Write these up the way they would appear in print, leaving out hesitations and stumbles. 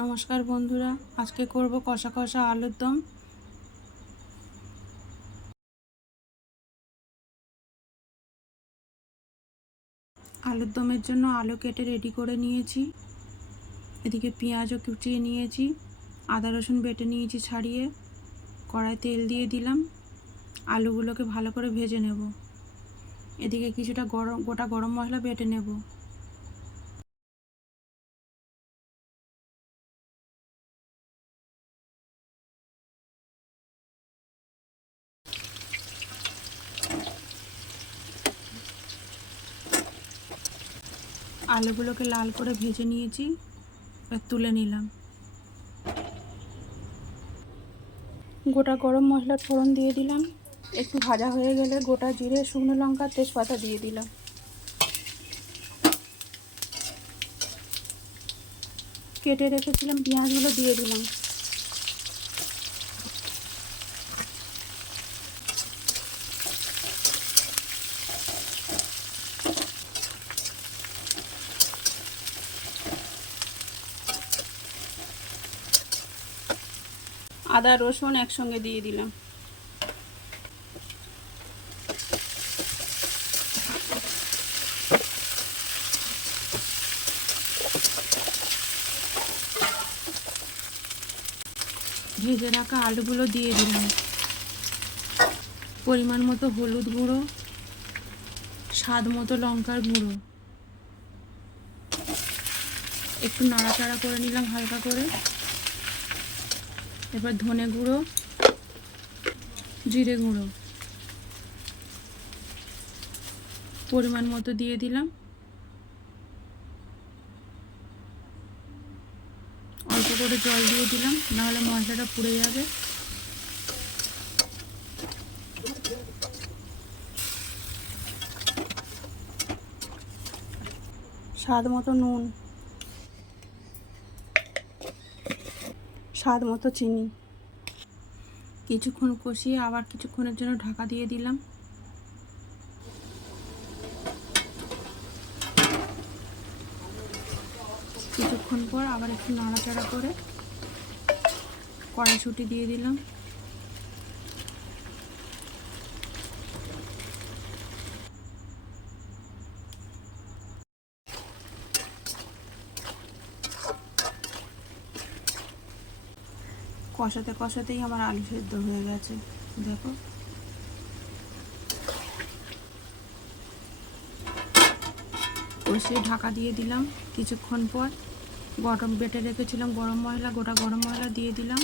নমস্কার বন্ধুরা, আজকে করব কষা কষা আলুর দম। আলুর দমের জন্য আলু কেটে রেডি করে নিয়েছি। এদিকে পেঁয়াজও কুচিয়ে নিয়েছি, আদা রসুন বেটে নিয়েছি ছাড়িয়ে। কড়াই তেল দিয়ে দিলাম, আলুগুলোকে ভালো করে ভেজে নেব। এদিকে কিছুটা গোটা গরম মশলা বেটে নেব। আলুগুলোকে লাল করে ভেজে নিয়েছি, এবার তুলে নিলাম। গোটা গরম মশলার ফোড়ন দিয়ে দিলাম। একটু ভাজা হয়ে গেলে গোটা জিরে, শুকনো লঙ্কা, তেজপাতা দিয়ে দিলাম। কেটে রেখেছিলাম পেঁয়াজগুলো দিয়ে দিলাম। আদা রসুন একসঙ্গে দিয়ে দিলাম। ভেজে রাখা আলুগুলো দিয়ে দিলাম। পরিমাণ মতো হলুদ গুঁড়ো, স্বাদ মতো লঙ্কার গুঁড়ো, একটু নাড়াচাড়া করে নিলাম হালকা করে। এবার ধনে গুঁড়ো, জিরে গুঁড়ো পরিমাণ মতো দিয়ে দিলাম। অল্প করে জল দিয়ে দিলাম, নাহলে মশলাটা পুড়ে যাবে। স্বাদ মতো নুন, স্বাদ মতো চিনি। কিছুক্ষণ কষিয়ে আবার কিছুক্ষণের জন্য ঢাকা দিয়ে দিলাম। কিছুক্ষণ পর আবার একটু নাড়াচাড়া করে কড়াইশুঁটি দিয়ে দিলাম। কষাতে কষাতেই আমার আলু সেদ্ধ হয়ে গেছে, দেখো। কষিয়ে ঢাকা দিয়ে দিলাম। কিছুক্ষণ পর বেটে রেখেছিলাম গোটা গরম মশলা দিয়ে দিলাম।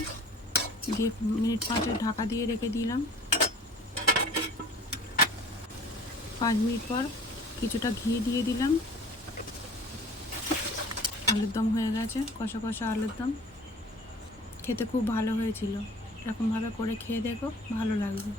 দিয়ে মিনিট 5 ঢাকা দিয়ে রেখে দিলাম। 5 মিনিট পর কিছুটা ঘি দিয়ে দিলাম। আলুর দম হয়ে গেছে, কষা কষা আলুর দম। খেতে খুব ভালো হয়েছিল। এরকমভাবে করে খেয়ে দেখো, ভালো লাগবে।